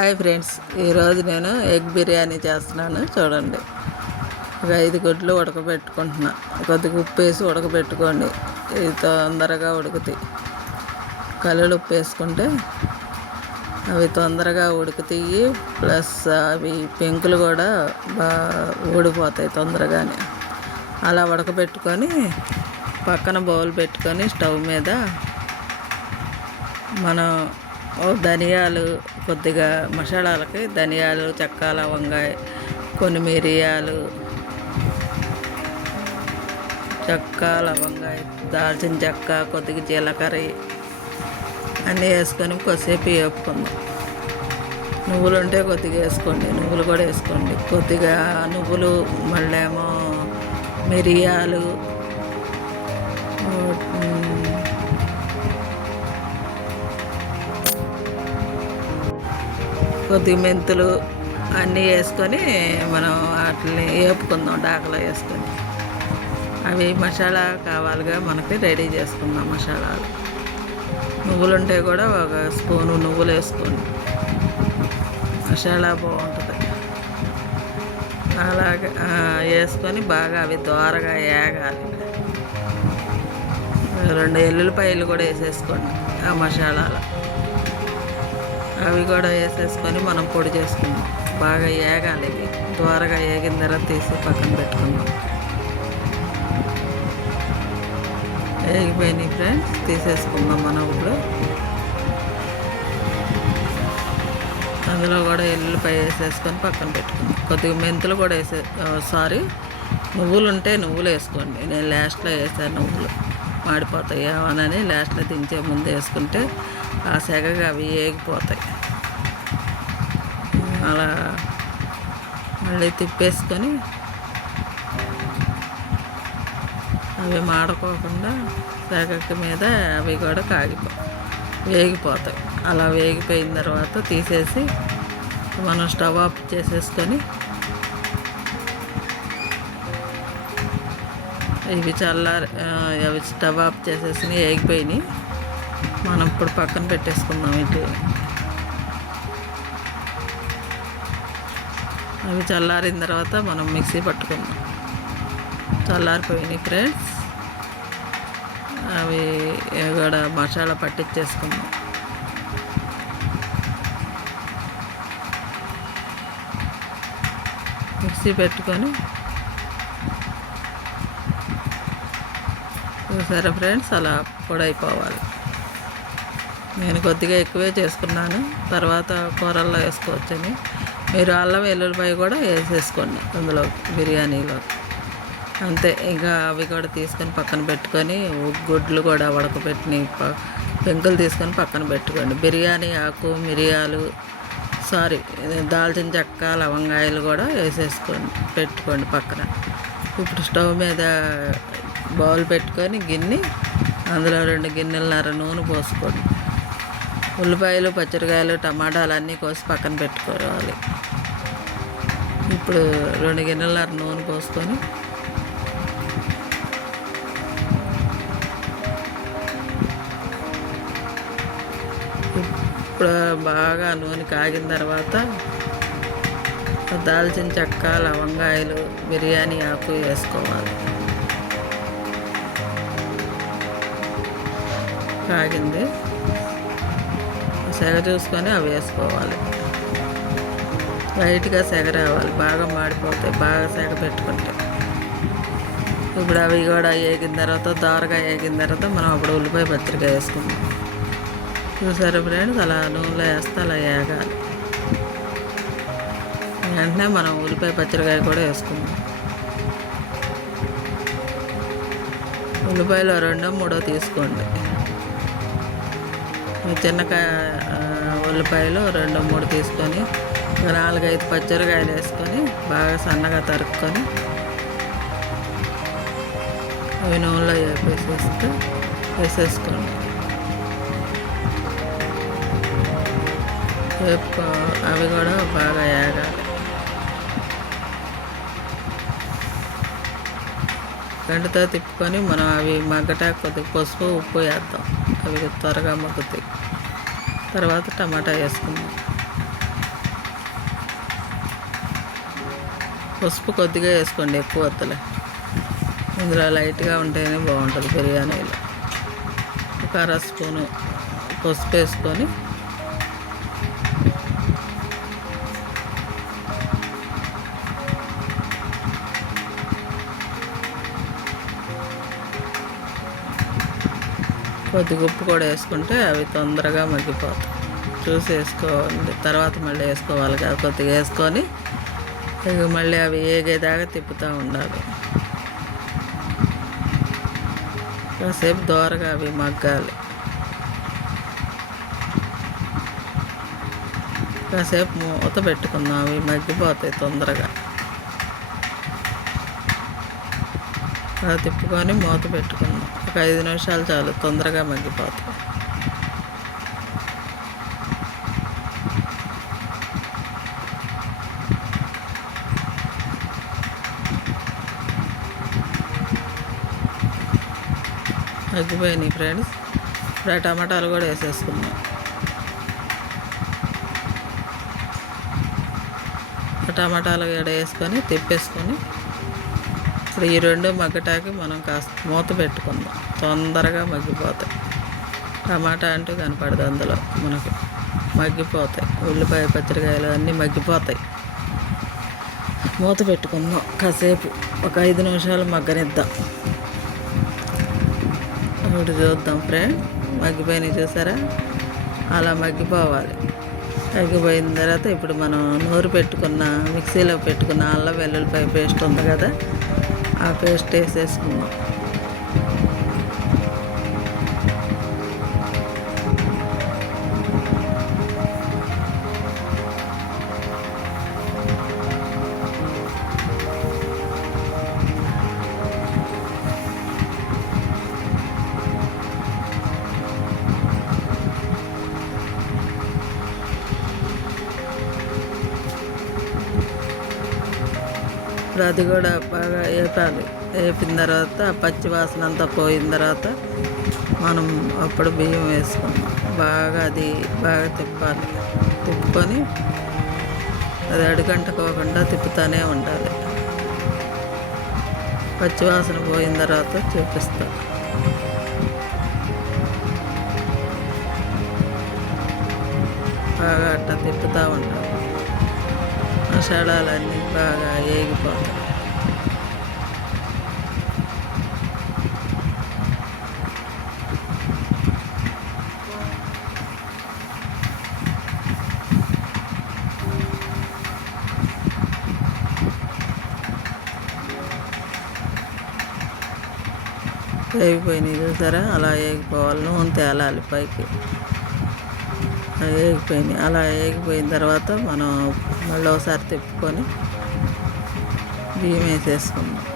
Hi friends ఈరోజు నేను egg biryani చేస్తున్నాను చూడండి. ఒక ఐదు గుడ్లు ఉడకబెట్టుకుంటున్నా. కొద్దిగా ఉప్పు వేసి ఉడకబెట్టుకోండి. ఇది తొందరగా ఉడుకుతాయి. కళ్ళు ఉప్పు వేసుకుంటే అవి తొందరగా ఉడుకుతాయి. ప్లస్ అవి పెంకులు కూడా బాగా ఊడిపోతాయి తొందరగానే. అలా ఉడకబెట్టుకొని పక్కన బౌల్ పెట్టుకొని స్టవ్ మీద మనం ధనియాలు కొద్దిగా మసాలాలకి ధనియాలు చెక్క లవంగాయ కొన్ని మిరియాలు చెక్క లవంగాయ దాల్చిన చెక్క కొద్దిగా జీలకర్ర అన్నీ వేసుకొని కొద్దిసేపు వేపుకుందాం. నువ్వులు ఉంటే కొద్దిగా వేసుకోండి నువ్వులు కూడా వేసుకోండి. కొద్దిగా నువ్వులు మళ్ళేమో మిరియాలు కొద్దిగా మెంతులు అన్నీ వేసుకొని మనం వాటిని వేపుకుందాం డాకలో వేసుకొని. అవి మసాలా కావాలిగా మనకి రెడీ చేసుకుందాం మసాలాలు. నువ్వులు ఉంటే కూడా ఒక స్పూను నువ్వులు వేసుకోండి. మసాలా బాగుంటుంది. అలాగే వేసుకొని బాగా అవి దోరగా వేగాలి రెండు ఎల్లుల్లిపాయలు కూడా వేసేసుకోండి ఆ మసాలాలో. అవి కూడా వేసేసుకొని మనం పొడి చేసుకుందాం. బాగా ఏగాలి ఇవి. త్వరగా ఏగిన తర్వాత తీసి పక్కన పెట్టుకుందాం. ఏగిపోయినాయి ఫ్రెండ్స్ తీసేసుకుందాం మనం ఇప్పుడు. అందులో కూడా ఎల్లుపై వేసేసుకొని పక్కన పెట్టుకుందాం. కొద్దిగా మెంతులు కూడా వేసే సారీ నువ్వులు ఉంటే నువ్వులు వేసుకోండి. నేను లాస్ట్లో వేసాను నువ్వులు. మాడిపోతాయి ఏమనని లాస్ట్లో దించే ముందు వేసుకుంటే ఆ సెగగా అవి ఏగిపోతాయి. అలా మళ్ళీ తిప్పేసుకొని అవి మాడకోకుండా సెగకి మీద అవి కూడా కాగిపో వేగిపోతాయి. అలా వేగిపోయిన తర్వాత తీసేసి మనం స్టవ్ ఆఫ్ చేసేసుకొని ఇవి చల్లారి అవి స్టవ్ ఆఫ్ చేసేసి వేగిపోయినాయి మనం ఇప్పుడు పక్కన పెట్టేసుకుందాం ఇది. అవి చల్లారిన తర్వాత మనం మిక్సీ పట్టుకుందాం. చల్లారిపోయినాయి ఫ్రెండ్స్. అవి కూడా మసాలా పట్టించేసుకుందాం మిక్సీ పెట్టుకొని చూసారా ఫ్రెండ్స్? అలా పొడైపోవాలి. నేను కొద్దిగా ఎక్కువే చేసుకున్నాను. తర్వాత కూరల్లో వేసుకోవచ్చని. మీరు అల్లం వెల్లుల్లిపాయ కూడా వేసేసుకోండి అందులో బిర్యానీలో. అంతే. ఇంకా అవి కూడా తీసుకొని పక్కన పెట్టుకొని గుడ్లు కూడా ఉడకబెట్టిన పెంకులు తీసుకొని పక్కన పెట్టుకోండి. బిర్యానీ ఆకు మిరియాలు సారీ దాల్చిన చెక్క లవంగాయలు కూడా వేసేసుకోండి పెట్టుకోండి పక్కన. ఇప్పుడు స్టవ్ మీద బౌల్ పెట్టుకొని గిన్నె అందులో రెండు గిన్నెలన్నర నూనె పోసుకోండి. ఉల్లిపాయలు పచ్చిరకాయలు టమాటాలు అన్నీ కోసి పక్కన పెట్టుకోవాలి. ఇప్పుడు రెండు గిన్నెల నూనె పోసుకొని ఇప్పుడు బాగా నూనె కాగిన తర్వాత దాల్చిన చెక్క లవంగాయలు బిర్యానీ ఆకు వేసుకోవాలి. కాగింది. సెగ చూసుకొని అవి వేసుకోవాలి. లైట్గా సెగ రావాలి. బాగా మాడిపోతాయి. బాగా సెగ పెట్టుకుంటే. ఇప్పుడు అవి కూడా వేగిన తర్వాత దోరగా వేగిన తర్వాత మనం అప్పుడు ఉల్లిపాయ పత్రిక వేసుకుందాం. చూసారు ఫ్రెండ్స్? అలా నూనెలో వేస్తే అలా వేగాలి. వెంటనే మనం ఉల్లిపాయ పచ్చడికాయ కూడా వేసుకుందాం. ఉల్లిపాయలు రెండో మూడో తీసుకోండి. చిన్న ఉల్లిపాయలు రెండు మూడు తీసుకొని నాలుగైదు పచ్చడికాయలు వేసుకొని బాగా సన్నగా తరుక్కొని అవి నూనెలో వేసేస్తే వేసేసుకోండి. అవి కూడా బాగా ఏగాలి. గంటతో తిప్పుకొని మనం అవి మగ్గట కొద్దిగా పసుపు ఉప్పు వేద్దాం. అవి త్వరగా మగ్గుతాయి. తర్వాత టమాటా వేసుకుందాం. పసుపు కొద్దిగా వేసుకోండి ఎక్కువ వద్దలే. ఇందులో లైట్గా ఉంటేనే బాగుంటుంది బిర్యానీలో. ఒక అర స్పూను పసుపు వేసుకొని కొద్దిగా ఉప్పు కూడా వేసుకుంటే అవి తొందరగా మగ్గిపోతాయి. చూసి వేసుకోవాలి. తర్వాత మళ్ళీ వేసుకోవాలి కదా కొద్దిగా వేసుకొని ఇక మళ్ళీ అవి ఏగేదాకా తిప్పుతూ ఉండాలి. కాసేపు దోరగా అవి మగ్గాలి. కాసేపు మూత పెట్టుకుందాం అవి మగ్గిపోతాయి తొందరగా. అలా తిప్పుకొని మూత పెట్టుకుందాం. ఒక ఐదు నిమిషాలు చాలు తొందరగా మగ్గిపోతాం. మగ్గిపోయినాయి ఫ్రెండ్స్. ఇప్పుడు ఆ టమాటాలు కూడా వేసేసుకుందాం. టమాటాలు కూడా వేసుకొని తిప్పేసుకొని ఇప్పుడు ఈ రెండు మగ్గటాకి మనం కాస్త మూత పెట్టుకుందాం. తొందరగా మగ్గిపోతాయి. టమాటా అంటూ కనపడదు అందులో మనకు. మగ్గిపోతాయి. ఉల్లిపాయ పచ్చడికాయలు అన్నీ మగ్గిపోతాయి. మూత పెట్టుకుందాం. కాసేపు ఒక ఐదు నిమిషాలు మగ్గనిద్దాం. ఇప్పుడు చూద్దాం ఫ్రెండ్. మగ్గిపోయినాయి చూసారా? అలా మగ్గిపోవాలి. మగ్గిపోయిన తర్వాత ఇప్పుడు మనం నూరు పెట్టుకున్న మిక్సీలో పెట్టుకున్న అల్లం వెల్లుల్లిపాయ పేస్ట్ ఉంది కదా? ఆ పేస్ట్ వేసేసుకుందాం ఇప్పుడు అది కూడా బాగా వేపాలి వేపిన తర్వాత పచ్చివాసన పచ్చి వాసన అంతా పోయిన తర్వాత మనం అప్పుడు బియ్యం వేసుకున్నాం. బాగా అది బాగా తిప్పాలి. తిప్పుకొని అది అడుగంటకోకుండా తిప్పుతూనే ఉండాలి. పచ్చి వాసన పోయిన తర్వాత చూపిస్తాం. బాగా అట్లా తిప్పుతూ ఉండాలి మసాలాలన్నీ బాగా ఏగిపోతాయి. వేగిపోయినాయి చూసారా? అలా వేగిపోవాలి నూనె తేలాలి పైకి. వేగిపోయినాయి అలా వేగిపోయిన తర్వాత మనం మళ్ళీ ఒకసారి తిప్పుకొని బియ్యం వేసేసుకుందాం.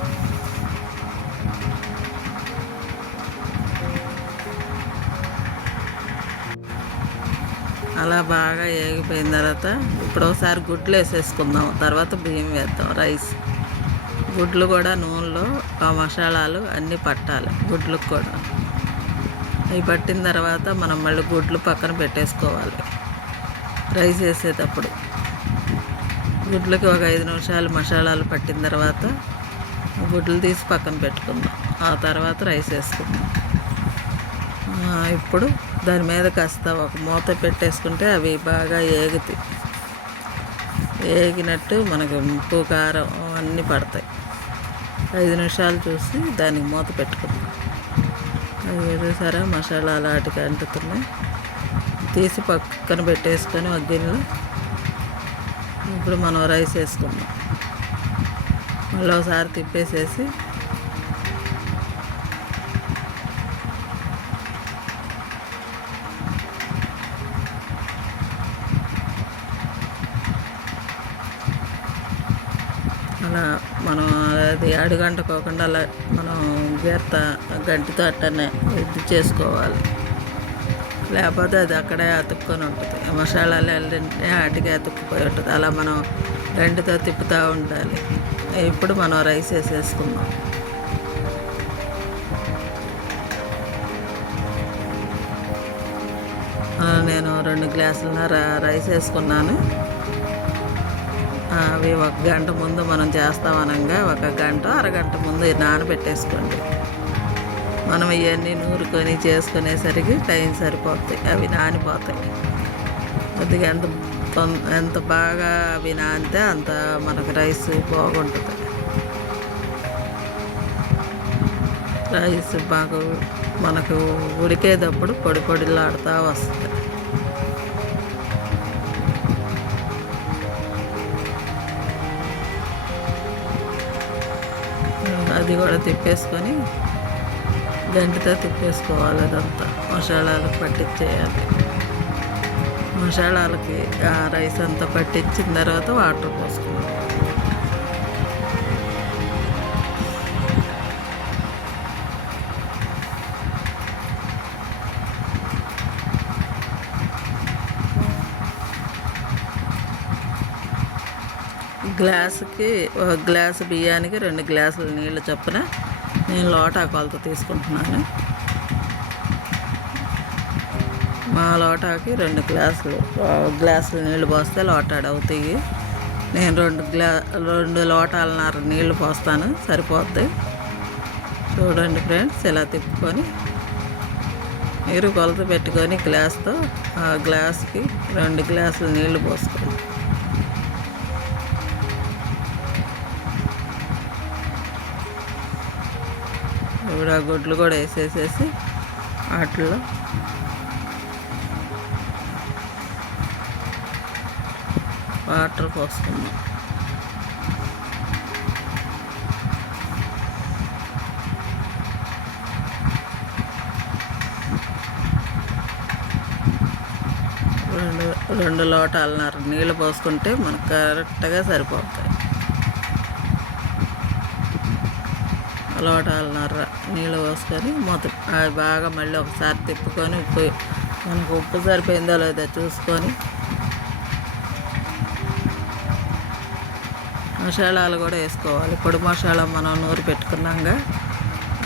అలా బాగా వేగిపోయిన తర్వాత ఇప్పుడు ఒకసారి గుడ్లు వేసేసుకుందాం. తర్వాత బియ్యం వేద్దాం రైస్. గుడ్లు కూడా నూనెలో ఆ మసాలాలు అన్నీ పట్టాలి గుడ్లకు కూడా. అవి పట్టిన తర్వాత మనం మళ్ళీ గుడ్లు పక్కన పెట్టేసుకోవాలి. రైస్ వేసేటప్పుడు గుడ్లకి ఒక ఐదు నిమిషాలు మసాలాలు పట్టిన తర్వాత గుడ్లు తీసి పక్కన పెట్టుకుందాం. ఆ తర్వాత రైస్ వేసుకుందాం. ఇప్పుడు దాని మీద కాస్త ఒక మూత పెట్టేసుకుంటే అవి బాగా ఏగుతాయి. ఏగినట్టు మనకి ఉప్పు కారం అన్నీ పడతాయి. ఐదు నిమిషాలు చూసి దానికి మూత పెట్టుకుందాం. ఏదో సరే మసాలా వాటికి అంటుతున్నాయి తీసి పక్కన పెట్టేసుకొని ఒక గిన్నెలో ఇప్పుడు మనం రైస్ వేసుకుందాం. మళ్ళీ ఒకసారి తిప్పేసేసి అలా మనం అది అడుగంటుకోకుండా అలా మనం గీత గంటితో అట్టనే ఇది చేసుకోవాలి. లేకపోతే అది అక్కడే అతుక్కొని ఉంటుంది. మసాలాలు వెళ్ళింటే వాటికి అతుక్కుపోయి ఉంటుంది. అలా మనం గంటితో తిప్పుతూ ఉండాలి. ఇప్పుడు మనం రైస్ వేసేసుకుందాం. నేను రెండు గ్లాసులన్నర రైస్ వేసుకున్నాను. అవి ఒక గంట ముందు మనం చేస్తామనగా ఒక గంట అరగంట ముందు నానబెట్టేసుకోండి. మనం ఇవన్నీ నూరుకొని చేసుకునేసరికి టైం సరిపోతాయి అవి నానిపోతాయి. కొద్దిగా ఎంత తొం- ఎంత బాగా అవి నానితే అంత మనకు రైస్ బాగుంటుంది. రైస్ బాగా మనకు ఉడికేటప్పుడు పొడి పొడిలాడుతూ వస్తుంది. అది కూడా తిప్పేసుకొని గంటితో తిప్పేసుకోవాలి అదంతా. మసాలాలకు పట్టించేయాలి మసాలాలకి ఆ రైస్ అంతా పట్టించిన తర్వాత వాటర్ పోసుకోవాలి గ్లాసుకి ఒక గ్లాసు బియ్యానికి రెండు గ్లాసుల నీళ్ళు చొప్పున నేను లోటా కొలత తీసుకుంటున్నాను. మా లోటాకి రెండు గ్లాసులు గ్లాసులు నీళ్ళు పోస్తే లోటాడు అవుతాయి నేను రెండు గ్లా రెండు లోటాలన్నర నీళ్ళు పోస్తాను సరిపోద్ది. చూడండి ఫ్రెండ్స్ ఇలా తిప్పుకొని మీరు కొలత పెట్టుకొని గ్లాస్తో ఆ గ్లాస్కి రెండు గ్లాసులు నీళ్ళు పోసుకోండి. కూడా గుడ్లు కూడా వేసేసేసి వాటిల్లో వాటర్ పోస్తుంది రెండు రెండు లోటాలన్నర నీళ్ళు పోసుకుంటే మనకు కరెక్ట్గా సరిపోతాయి. లోటాలన్నర నీళ్ళు పోసుకొని మూత అవి బాగా మళ్ళీ ఒకసారి తిప్పుకొని ఉప్పు మనకు ఉప్పు సరిపోయిందో లేదో చూసుకొని మసాలాలు కూడా వేసుకోవాలి. పొడి మసాలా మనం నూరు పెట్టుకున్నాక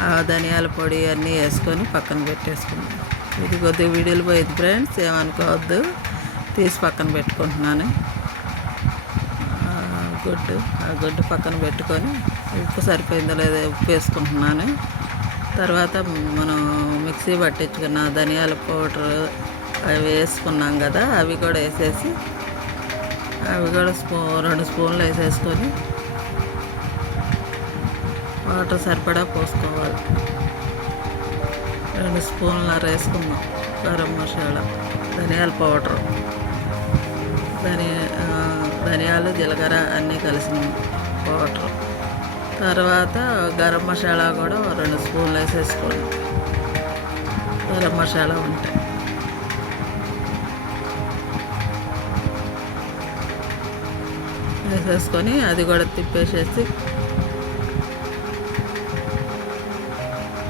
ఆ ధనియాల పొడి అన్నీ వేసుకొని పక్కన పెట్టేసుకుందాం. ఇది కొద్దిగా వీడియోలు పోయింది ఫ్రెండ్స్ ఏమనుకోవద్దు తీసి పక్కన పెట్టుకుంటున్నాను. గుడ్డు ఆ గుడ్డు పక్కన పెట్టుకొని ఉప్పు సరిపోయిందో లేదో ఉప్పు వేసుకుంటున్నాను. తర్వాత మనం మిక్సీ పట్టించుకున్న ధనియాల పౌడర్ అవి వేసుకున్నాం కదా అవి కూడా వేసేసి అవి కూడా స్పూ రెండు స్పూన్లు వేసేసుకొని వాటర్ సరిపడా పోసుకోవాలి. రెండు స్పూన్లు వేసుకుందాం గరం మసాలా ధనియాల పౌడర్ ధనియా ధనియాలు జీలకర్ర అన్నీ కలిసిన పౌడర్. తర్వాత గరం మసాలా కూడా ఒక రెండు స్పూన్లు వేసేసుకోండి. గరం మసాలా ఉంటాయి వేసేసుకొని అది కూడా తిప్పేసేసి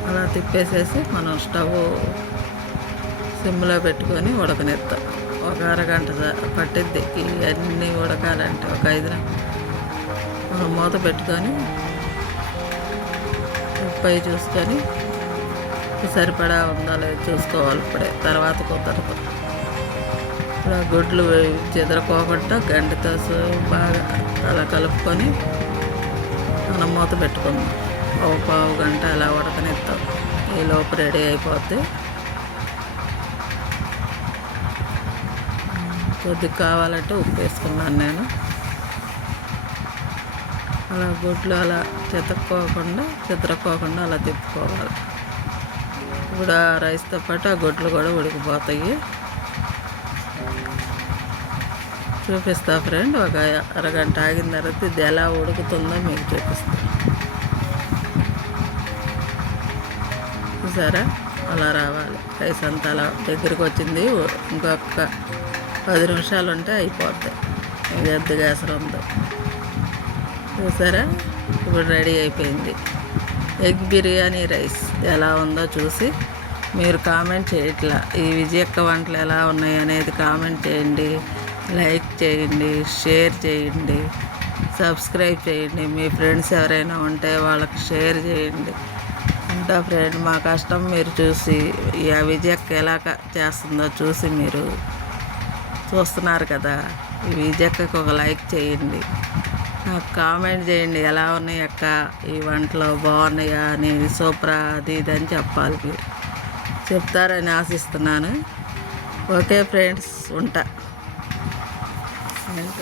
అలా తిప్పేసేసి మనం స్టవ్ సిమ్లో పెట్టుకొని ఉడకనిస్తాం ఒక అరగంట పట్టిద్ది. ఇవన్నీ ఉడకాలంటే ఒక ఐదు మనం మూత పెట్టుకొని పై చూసుకొని సరిపడా ఉందా లేదు చూసుకోవాలి ఇప్పుడే. తర్వాత కుదరదు. ఇప్పుడు ఆ గుడ్లు చెదరకోకుండా గంటతో బాగా అలా కలుపుకొని మనం మూత పెట్టుకుందాం. ఒక పావు గంట అలా ఉడకనిస్తాం ఈ లోపు రెడీ అయిపోతే కొద్దిగా కావాలంటే ఉప్పు వేసుకున్నాను నేను. అలా గుడ్లు అలా చెతక్కోకుండా చెదరకోకుండా అలా తిప్పుకోవాలి. ఇప్పుడు ఆ రైస్తో పాటు ఆ గుడ్లు కూడా ఉడికిపోతాయి. చూపిస్తా ఫ్రెండ్ ఒక అరగంట ఆగిన తర్వాత ఇది ఎలా ఉడుకుతుందో మీకు చూపిస్తాను చూసారా? అలా రావాలి. రైస్ అంతా అలా దగ్గరికి వచ్చింది. ఇంకొక పది నిమిషాలు ఉంటే అయిపోద్ది. ఇది గ్యాస్ ఉందో. చూసారా? ఇప్పుడు రెడీ అయిపోయింది. ఎగ్ బిర్యానీ రైస్ ఎలా ఉందో చూసి మీరు కామెంట్ చేయట్లా. ఈ విజయక్క వంటలు ఎలా ఉన్నాయి అనేది కామెంట్ చేయండి. లైక్ చేయండి షేర్ చేయండి సబ్స్క్రైబ్ చేయండి. మీ ఫ్రెండ్స్ ఎవరైనా ఉంటే వాళ్ళకి షేర్ చేయండి. ఇంకా ఫ్రెండ్ మా కష్టం మీరు చూసి ఆ విజయక్క ఎలా చేస్తుందో చూసి మీరు చూస్తున్నారు కదా. ఈ విజయక్కకు ఒక లైక్ చేయండి. నాకు కామెంట్ చేయండి ఎలా ఉన్నాయి అక్క? ఈ వంటలు బాగున్నాయా అనేది సూపరా అది ఇది అని చెప్పాలి. మీరు చెప్తారని ఆశిస్తున్నాను. ఓకే ఫ్రెండ్స్ ఉంటా. నేను